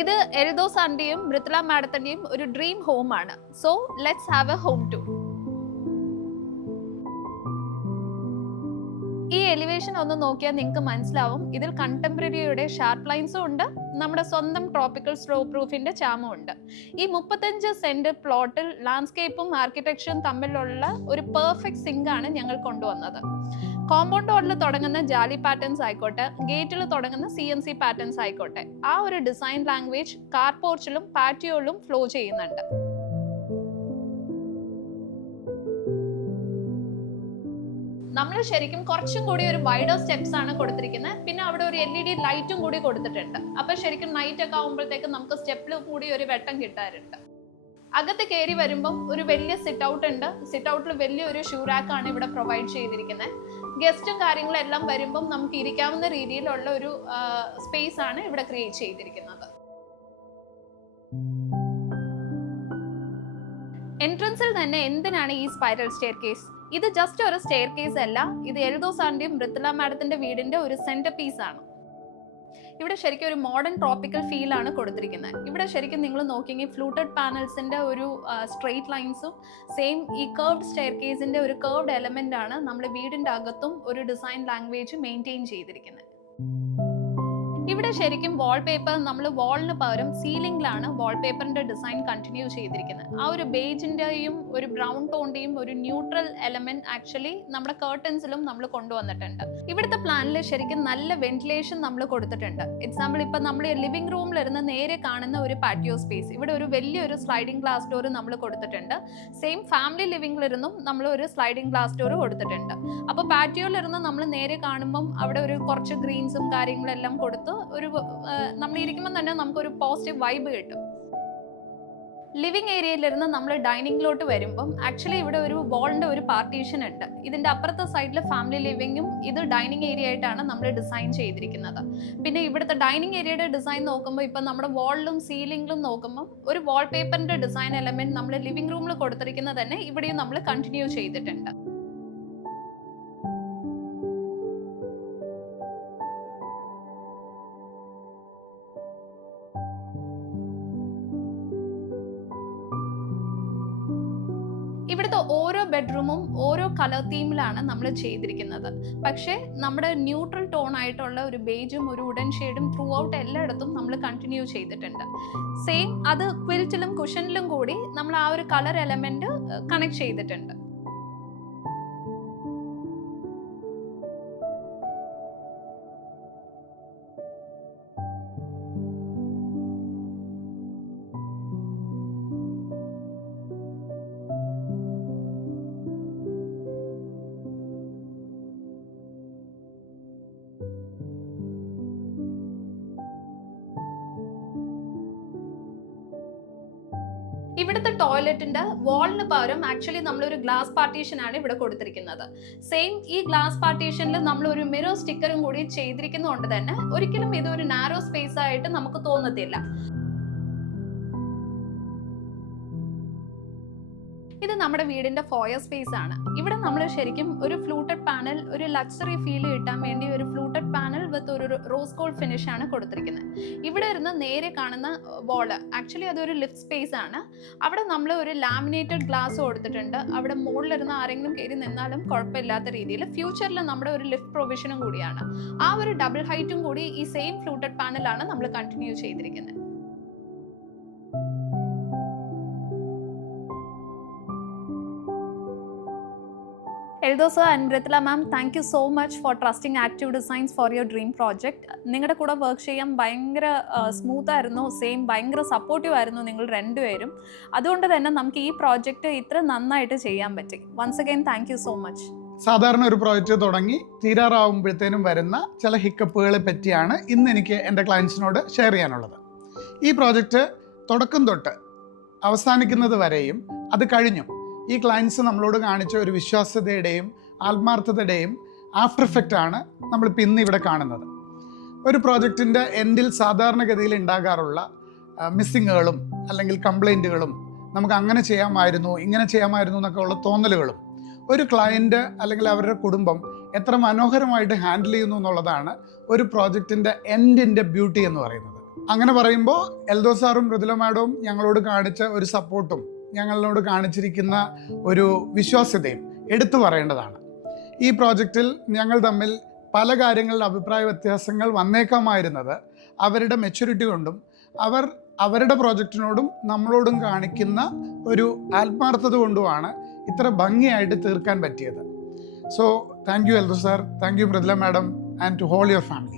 ഇത് എൽദോസ് ആന്റിയും മൃദുല മാഡത്തിന്റെയും ഒരു dream home ആണ്. So let's have A home tour. ഈ എലിവേഷൻ ഒന്ന് നോക്കിയാൽ നിങ്ങൾക്ക് മനസ്സിലാവും, ഇതിൽ കണ്ടംപററിയുടെ ഷാർപ്പ് ലൈൻസും ഉണ്ട്, നമ്മുടെ സ്വന്തം ട്രോപ്പിക്കൽ സ്ലോ പ്രൂഫിന്റെ ചാമും ഉണ്ട്. ഈ 35 സെന്റ് പ്ലോട്ടിൽ ലാൻഡ്സ്കേപ്പും ആർക്കിടെക്ചറും തമ്മിലുള്ള ഒരു പെർഫെക്റ്റ് സിങ്ക് ആണ് ഞങ്ങൾ കൊണ്ടുവന്നത്. കോമ്പൗണ്ട് വാളിൽ തുടങ്ങുന്ന ജാലി പാറ്റേൺസ് ആയിക്കോട്ടെ, ഗേറ്റിൽ തുടങ്ങുന്ന CNC പാറ്റേൺസ് ആയിക്കോട്ടെ, ആ ഒരു ഡിസൈൻ ലാംഗ്വേജ് കാർ പോർച്ചിലും പാറ്റിയോയിലും ഫ്ലോ ചെയ്യുന്നുണ്ട്. നമ്മൾ ശരിക്കും കുറച്ചും കൂടി ഒരു വൈഡർ സ്റ്റെപ്സ് ആണ് കൊടുത്തിരിക്കുന്നത്. പിന്നെ അവിടെ ഒരു LED ലൈറ്റും കൂടി കൊടുത്തിട്ടുണ്ട്. അപ്പൊ ശരിക്കും നൈറ്റ് ഒക്കെ ആകുമ്പോഴത്തേക്ക് നമുക്ക് സ്റ്റെപ്പിൽ കൂടി ഒരു വെട്ടം കിട്ടാറുണ്ട്. അകത്ത് കയറി വരുമ്പം ഒരു വലിയ സിറ്റ് ഔട്ട് ഉണ്ട്. സിറ്റ് ഔട്ടിൽ വലിയൊരു ഷൂ റാക്ക് ആണ് ഇവിടെ പ്രൊവൈഡ് ചെയ്തിരിക്കുന്നത്. ഗസ്റ്റും കാര്യങ്ങളും എല്ലാം വരുമ്പം നമുക്ക് ഇരിക്കാവുന്ന രീതിയിലുള്ള ഒരു സ്പേസ് ആണ് ഇവിടെ ക്രിയേറ്റ് ചെയ്തിരിക്കുന്നത്. എൻട്രൻസിൽ തന്നെ എന്തിനാണ് ഈ സ്പൈറൽ സ്റ്റെയർ കേസ്? ഇത് ജസ്റ്റ് ഒരു സ്റ്റെയർ കേസ് അല്ല, ഇത് എൽദോസ് ആന്റിയും മൃദുല മാഡത്തിന്റെ വീടിന്റെ ഒരു സെന്റർ പീസ് ആണ്. ഇവിടെ ശരിക്കും ഒരു മോഡേൺ ട്രോപ്പിക്കൽ ഫീൽ ആണ് കൊടുത്തിരിക്കുന്നത്. ഇവിടെ ശരിക്കും നിങ്ങൾ നോക്കിയെങ്കിൽ ഫ്ലൂട്ടഡ് പാനൽസിന്റെ ഒരു സ്ട്രെയിറ്റ് ലൈൻസും സെയിം ഈ കർവ്ഡ് സ്റ്റെയർ കേസിന്റെ ഒരു കർവ്ഡ് എലമെന്റ് ആണ് നമ്മുടെ വീടിന്റെ അകത്തും ഒരു ഡിസൈൻ ലാംഗ്വേജ് മെയിൻറ്റെയിൻ ചെയ്തിരിക്കുന്നത്. ഇവിടെ ശരിക്കും വാൾപേപ്പർ നമ്മൾ വാളിന് പകരം സീലിംഗിലാണ് വാൾപേപ്പറിന്റെ ഡിസൈൻ കണ്ടിന്യൂ ചെയ്തിരിക്കുന്നത്. ആ ഒരു ബേജിന്റെയും ഒരു ബ്രൗൺ ടോണിന്റെയും ഒരു ന്യൂട്രൽ എലമെന്റ് ആക്ച്വലി നമ്മുടെ കർട്ടൻസിലും നമ്മൾ കൊണ്ടുവന്നിട്ടുണ്ട്. ഇവിടുത്തെ പ്ലാനിൽ ശരിക്കും നല്ല വെന്റിലേഷൻ നമ്മൾ കൊടുത്തിട്ടുണ്ട്. എക്സാമ്പിൾ ഇപ്പൊ നമ്മൾ ലിവിംഗ് റൂമിലിരുന്ന് നേരെ കാണുന്ന ഒരു പാറ്റിയോ സ്പേസ്, ഇവിടെ ഒരു വലിയൊരു സ്ലൈഡിംഗ് ഗ്ലാസ് ഡോർ നമ്മൾ കൊടുത്തിട്ടുണ്ട്. സെയിം ഫാമിലി ലിവിംഗിലിരുന്നും നമ്മൾ ഒരു സ്ലൈഡിംഗ് ഗ്ലാസ് ഡോർ കൊടുത്തിട്ടുണ്ട്. അപ്പോൾ പാറ്റിയോയിലിരുന്ന് നമ്മൾ നേരെ കാണുമ്പം അവിടെ ഒരു കുറച്ച് ഗ്രീൻസും കാര്യങ്ങളും എല്ലാം കൊടുത്ത് ഒരു നമ്മൾ ഇരിക്കുമ്പോൾ തന്നെ നമുക്കൊരു പോസിറ്റീവ് വൈബ് കിട്ടും. ലിവിംഗ് ഏരിയയിലിരുന്ന് നമ്മൾ ഡൈനിങ്ങിലോട്ട് വരുമ്പം ആക്ച്വലി ഇവിടെ ഒരു വാളിന്റെ ഒരു പാർട്ടീഷൻ ഉണ്ട്. ഇതിന്റെ അപ്പുറത്തെ സൈഡിൽ ഫാമിലി ലിവിംഗും ഇത് ഡൈനിങ് ഏരിയ ആയിട്ടാണ് നമ്മൾ ഡിസൈൻ ചെയ്തിരിക്കുന്നത്. പിന്നെ ഇവിടുത്തെ ഡൈനിങ് ഏരിയയുടെ ഡിസൈൻ നോക്കുമ്പോൾ ഇപ്പം നമ്മുടെ വാളിലും സീലിംഗിലും നോക്കുമ്പോൾ ഒരു വാൾപേപ്പറിന്റെ ഡിസൈൻ എലമെന്റ് നമ്മൾ ലിവിംഗ് റൂമിൽ കൊടുത്തിരിക്കുന്നത് തന്നെ ഇവിടെയും നമ്മൾ കണ്ടിന്യൂ ചെയ്തിട്ടുണ്ട്. ഇവിടുത്തെ ഓരോ ബെഡ്റൂമും ഓരോ കളർ തീമിലാണ് നമ്മൾ ചെയ്തിരിക്കുന്നത്. പക്ഷേ നമ്മുടെ ന്യൂട്രൽ ടോൺ ആയിട്ടുള്ള ഒരു ബേജും ഒരു വുഡൻ ഷെയ്ഡും ത്രൂ ഔട്ട് എല്ലായിടത്തും നമ്മൾ കണ്ടിന്യൂ ചെയ്തിട്ടുണ്ട്. സെയിം അത് ക്വിൽറ്റിലും കുഷനിലും കൂടി നമ്മൾ ആ ഒരു കളർ എലമെന്റ് കണക്ട് ചെയ്തിട്ടുണ്ട്. ഇവിടുത്തെ ടോയ്ലറ്റിന്റെ വാളിന് പകരം ആക്ച്വലി നമ്മളൊരു ഗ്ലാസ് പാർട്ടീഷൻ ആണ് ഇവിടെ കൊടുത്തിരിക്കുന്നത്. സെയിം ഈ ഗ്ലാസ് പാർട്ടീഷനിൽ നമ്മൾ ഒരു മിറർ സ്റ്റിക്കറും കൂടി ചെയ്തിരിക്കുന്നതുകൊണ്ട് തന്നെ ഒരിക്കലും ഇതൊരു നാരോ സ്പേസ് ആയിട്ട് നമുക്ക് തോന്നത്തില്ല. ഇത് നമ്മുടെ വീടിന്റെ ഫോയർ സ്പേസ് ആണ്. ഇവിടെ നമ്മൾ ശരിക്കും ഒരു ഫ്ലൂട്ടഡ് പാനൽ, ഒരു ലക്സറി ഫീൽ കിട്ടാൻ വേണ്ടി ഒരു ഫ്ലൂട്ടഡ് പാനൽ വിത്ത് ഒരു റോസ് ഗോൾഡ് ഫിനിഷ് ആണ് കൊടുത്തിരിക്കുന്നത്. ഇവിടെ ഇരുന്ന് നേരെ കാണുന്ന വാള് ആക്ച്വലി അതൊരു ലിഫ്റ്റ് സ്പേസ് ആണ്. അവിടെ നമ്മൾ ഒരു ലാമിനേറ്റഡ് ഗ്ലാസ് കൊടുത്തിട്ടുണ്ട്. അവിടെ മുകളിലിരുന്ന് ആരെങ്കിലും കയറി നിന്നാലും കുഴപ്പമില്ലാത്ത രീതിയിൽ ഫ്യൂച്ചറിൽ നമ്മുടെ ഒരു ലിഫ്റ്റ് പ്രൊവിഷനും കൂടിയാണ്. ആ ഒരു ഡബിൾ ഹൈറ്റും കൂടി ഈ സെയിം ഫ്ലൂട്ടഡ് പാനലാണ് നമ്മൾ കണ്ടിന്യൂ ചെയ്തിരിക്കുന്നത്. Eldhose and Mridula ma'am, thank you so much for trusting active designs for your dream project. നിങ്ങളുടെ കൂടെ വർക്ക് ചെയ്യാൻ ഭയങ്കര സ്മൂത്ത് ആയിരുന്നു. സെയിം ഭയങ്കര സപ്പോർട്ടീവ് ആയിരുന്നു നിങ്ങൾ രണ്ടുപേരും. അതുകൊണ്ട് തന്നെ നമുക്ക് ഈ പ്രോജക്റ്റ് ഇത്ര നന്നായിട്ട് ചെയ്യാൻ പറ്റി. Once again thank you so much. സാധാരണ ഒരു പ്രോജക്റ്റ് തുടങ്ങി തീരാറാവുമ്പോഴത്തേനും വരുന്ന ചില ഹിക്കപ്പുകളെ പറ്റിയാണ് ഇന്ന് എനിക്ക് എൻ്റെ ക്ലയൻസിനോട് ഷെയർ ചെയ്യാനുള്ളത്. ഈ പ്രോജക്റ്റ് തുടക്കം തൊട്ട് അവസാനിക്കുന്നത് വരെയും അത് കഴിഞ്ഞു ഈ ക്ലയൻസ് നമ്മളോട് കാണിച്ച ഒരു വിശ്വാസ്യതയുടെയും ആത്മാർത്ഥതയുടെയും ആഫ്റ്റർ എഫക്റ്റ് ആണ് നമ്മളിപ്പോൾ ഇന്ന് ഇവിടെ കാണുന്നത്. ഒരു പ്രോജക്റ്റിൻ്റെ എൻഡിൽ സാധാരണഗതിയിൽ ഉണ്ടാകാറുള്ള മിസ്സിങ്ങുകളും അല്ലെങ്കിൽ കംപ്ലൈൻറ്റുകളും, നമുക്ക് അങ്ങനെ ചെയ്യാമായിരുന്നു ഇങ്ങനെ ചെയ്യാമായിരുന്നു എന്നൊക്കെ ഉള്ള തോന്നലുകളും ഒരു ക്ലയൻറ്റ് അല്ലെങ്കിൽ അവരുടെ കുടുംബം എത്ര മനോഹരമായിട്ട് ഹാൻഡിൽ ചെയ്യുന്നു എന്നുള്ളതാണ് ഒരു പ്രോജക്റ്റിൻ്റെ എൻഡിൻ്റെ ബ്യൂട്ടി എന്ന് പറയുന്നത്. അങ്ങനെ പറയുമ്പോൾ എൽദോ സാറും മൃദുല മാഡവും ഞങ്ങളോട് കാണിച്ച ഒരു സപ്പോർട്ടും ഞങ്ങളോട് കാണിച്ചിരിക്കുന്ന ഒരു വിശ്വാസ്യതയും എടുത്തു പറയേണ്ടതാണ്. ഈ പ്രോജക്റ്റിൽ ഞങ്ങൾ തമ്മിൽ പല കാര്യങ്ങളിൽ അഭിപ്രായ വ്യത്യാസങ്ങൾ വന്നേക്കാമായിരുന്നത് അവരുടെ മെച്യൂരിറ്റി കൊണ്ടും അവരുടെ പ്രോജക്റ്റിനോടും നമ്മളോടും കാണിക്കുന്ന ഒരു ആത്മാർത്ഥത കൊണ്ടുമാണ് ഇത്ര ഭംഗിയായിട്ട് തീർക്കാൻ പറ്റിയത്. So thank you Eldho sir, thank you Mridula madam and to whole your family.